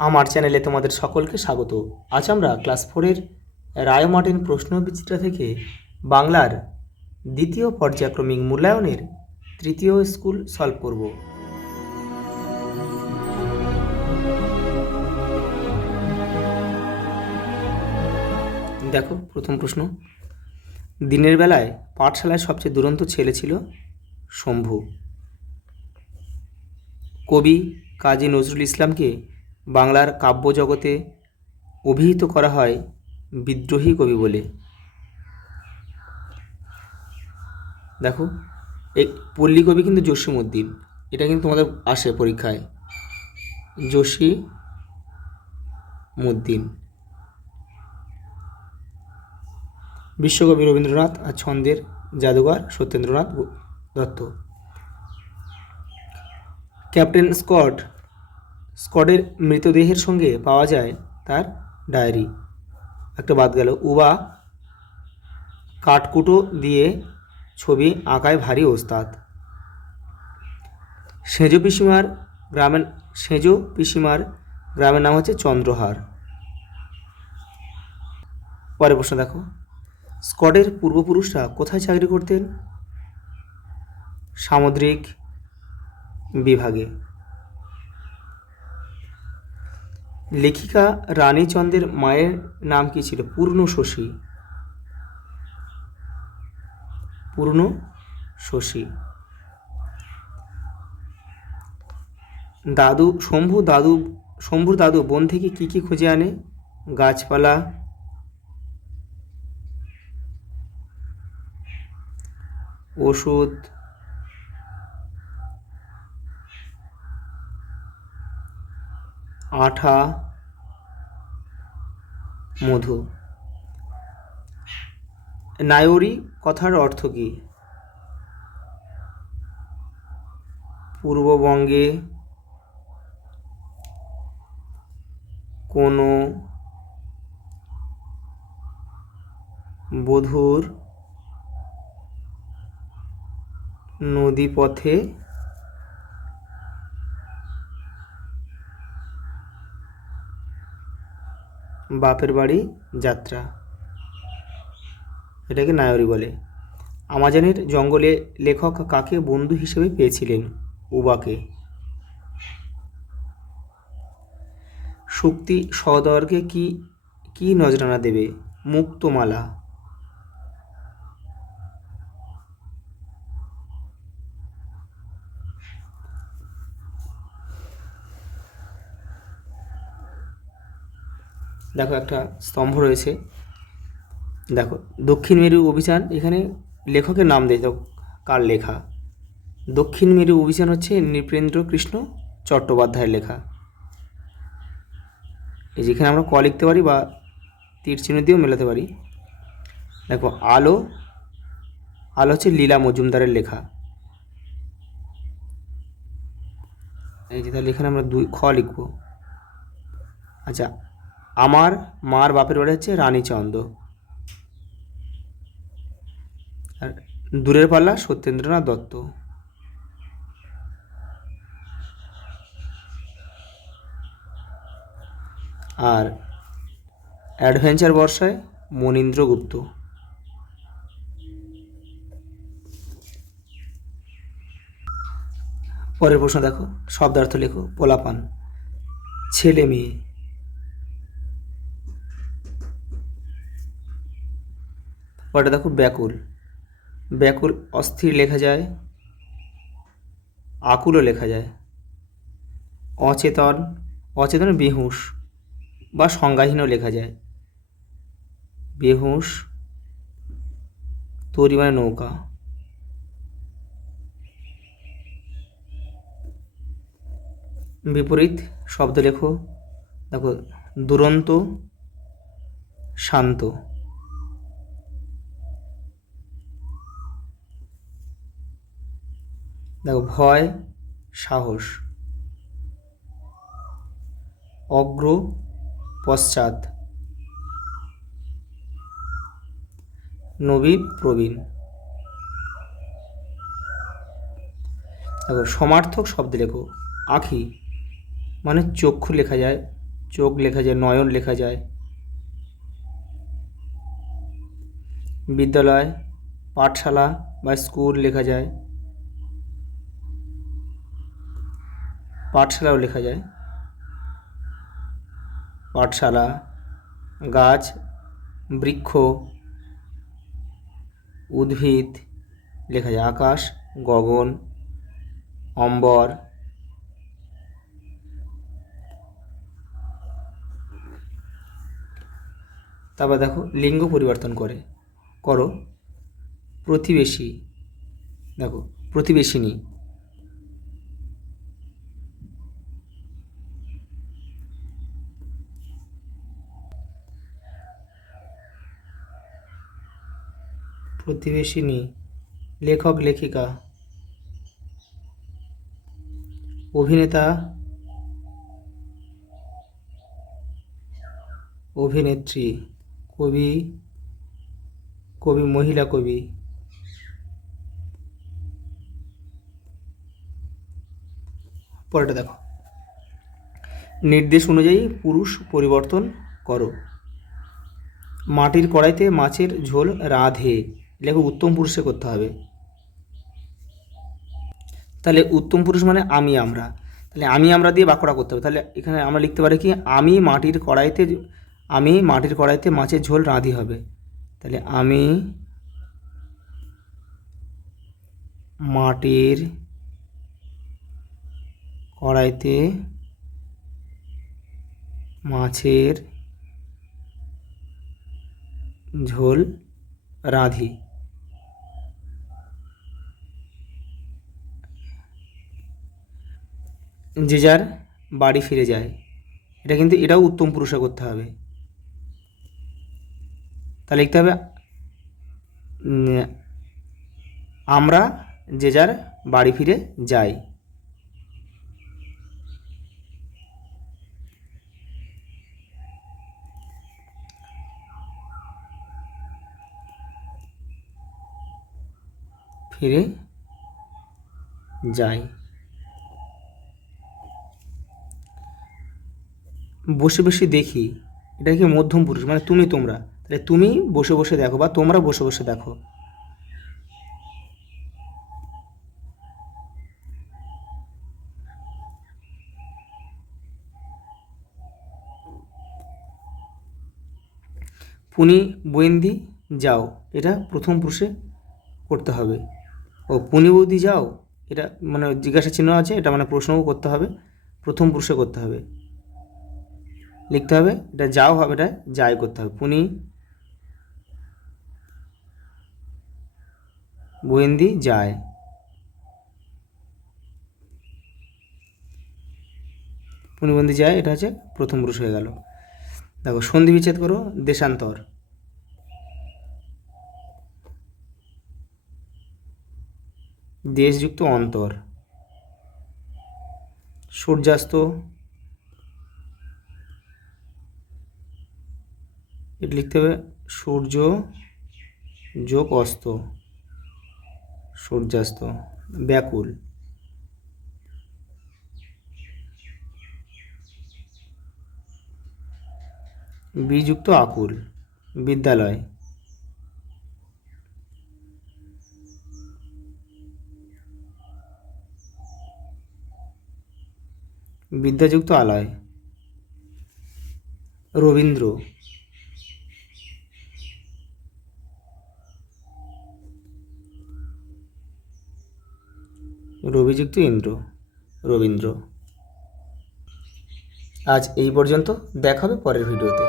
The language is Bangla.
আমার চ্যানেলে তোমাদের সকলকে স্বাগত। আজ আমরা ক্লাস 4-এর রায় মার্টিন প্রশ্নবিচিত্রা থেকে বাংলার দ্বিতীয় পর্যায়ক্রমিক মূল্যায়নের তৃতীয় স্কুল সলভ করব। দেখো প্রথম প্রশ্ন, দিনের বেলায় পাঠশালায় সবচেয়ে দুরন্ত ছেলে ছিল শম্ভু। কবি কাজী নজরুল ইসলামকে বাংলার কাব্যজগতে অভিহিত করা হয় বিদ্রোহী কবি বলে। দেখো এই পল্লী কবি কিন্তু জসীমউদ্দিন, এটা কিন্তু তোমাদের আসে পরীক্ষায়, জসীমউদ্দিন। বিশ্বকবি রবীন্দ্রনাথ আর ছন্দের জাদুঘর সত্যেন্দ্রনাথ দত্ত। ক্যাপ্টেন স্কটের মৃতদেহের সঙ্গে পাওয়া যায় তার ডায়েরি। একটা বাদ গেল, উবা কাঠকুটো দিয়ে ছবি আঁকায় ভারী ওস্তাদ। সেজো পিসিমার গ্রামের নাম হচ্ছে চন্দ্রহার। পরের প্রশ্ন দেখো, স্কটের পূর্বপুরুষরা কোথায় চাকরি করতেন? সামুদ্রিক বিভাগে। লেখিকা রানীচন্দ্রের মায়ের নাম কি ছিল? পূর্ণশোষী। শম্ভুর দাদু বন থেকে কি কি খুঁজে আনে? গাছপালা, ওষুধ, আঠা, মধু। নায়রি কথার অর্থ কি? পূর্ববঙ্গে কোনো বধূর নদীপথে বাপের বাড়ি যাত্রা, এটাকে নায়রি বলে। আমাজনের জঙ্গলে লেখক কাকে বন্ধু হিসেবে পেয়েছিলেন? উবাকে। শুক্তি সহদরকে কি নজরানা দেবে? মুক্তমালা। দেখো একটা স্তম্ভ রয়েছে, দেখো দক্ষিণ মেরু অভিযান, এখানে লেখকের নাম দিয়ে দাও কার লেখা। দক্ষিণ মেরু অভিযান হচ্ছে নৃপেন্দ্র কৃষ্ণ চট্টোপাধ্যায়ের লেখা। এই যেখানে আমরা ক লিখতে পারি বা তীর চিহ্ন দিয়েও মেলাতে পারি। দেখো আলো হচ্ছে লীলা মজুমদারের লেখা। এই যে তাহলে এখানে আমরা খ লিখব। আচ্ছা, আমার মার বাপের বাড়ি হচ্ছে রানীচন্দ্র, আর দূরের পাল্লা সত্যেন্দ্রনাথ দত্ত। আর অ্যাডভেঞ্চার বর্ষায় মনীন্দ্র গুপ্ত। পরের প্রশ্ন দেখো, শব্দার্থ লেখো। পোলাপান, ছেলে মেয়ে। পরে দেখো ব্যাকুল অস্থির লেখা যায়, আকুলও লেখা যায়। অচেতন বেহুঁশ বা সংজ্ঞাহীনও লেখা যায়। বেহুঁশ, তরি মানে নৌকা। বিপরীত শব্দ লেখো। দেখো দুরন্ত, শান্ত। দেখো ভয়, সাহস। অগ্র, পশ্চাৎ। নবীন, প্রবীণ। দেখো সমার্থক শব্দ লেখো। আঁখি মানে চক্ষু লেখা যায়, চোখ লেখা যায়, নয়ন লেখা যায়। বিদ্যালয়, পাঠশালা বা স্কুল লেখা যায়, পাঠশালাও লেখা যায়। পাঠশালা, গাছ, বৃক্ষ, উদ্ভিদ লেখা যায়, আকাশ, গগন, অম্বর। তারপর দেখো লিঙ্গ পরিবর্তন করো। প্রতিবেশী, দেখো প্রতিবেশিনী, প্রতিবেশিনী। লেখক লেখিকা, অভিনেতা, অভিনেত্রী, কবি, মহিলা কবি। পরেরটা দেখো, নির্দেশ অনুযায়ী পুরুষ পরিবর্তন করো। মাটির কড়াইতে মাছের ঝোল রাঁধে, লেখো উত্তম পুরুষে করতে হবে। তাহলে উত্তম পুরুষ মানে আমি আমরা, তাহলে আমি আমরা দিয়ে বাক্যটা করতে হবে। তাহলে এখানে আমরা লিখতে পারি কি, আমি মাটির কড়াইতে মাছের ঝোল রাঁধি হবে। তাহলে আমি মাটির কড়াইতে মাছের ঝোল রাঁধি। যে যার বাড়ি ফিরে যায়, এটা কিন্তু এটাও উত্তম পুরুষে করতে হবে। তাহলে লিখতে হবে আমরা যে যার বাড়ি ফিরে যাই। ফিরে যাই। বসে বসে দেখি, এটা কি মধ্যম পুরুষ মানে তুমি তোমরা, তাহলে তুমি বসে বসে দেখো বা তোমরা বসে বসে দেখো। পুনি বৈন্দি যাও, এটা প্রথম পুরুষে করতে হবে। ও পুনি বৌদি যাও, এটা মানে জিজ্ঞাসা চিহ্ন আছে, এটা মানে প্রশ্নও করতে হবে, প্রথম পুরুষে করতে হবে। লিখতে হবে এটা যাও হবে, এটা যাই করতে হবে। পুনি বৈন্দি যায়, পুনি বৈন্দি যায়, এটা হচ্ছে প্রথম পুরুষ হয়ে গেল। দেখো সন্ধি বিচ্ছেদ করো। দেশান্তর, দেশযুক্ত অন্তর। সূর্যাস্ত, এটা লিখতে হবে সূর্য যোগ অস্ত, সূর্যাস্ত। ব্যাকুল, বিযুক্ত আকুল। বিদ্যালয়, বিদ্যাযুক্ত আলয়। রবীন্দ্র, রবিযুক্ত ইন্দ্র, রবীন্দ্র। আজ এই পর্যন্ত, দেখা হবে পরের ভিডিওতে।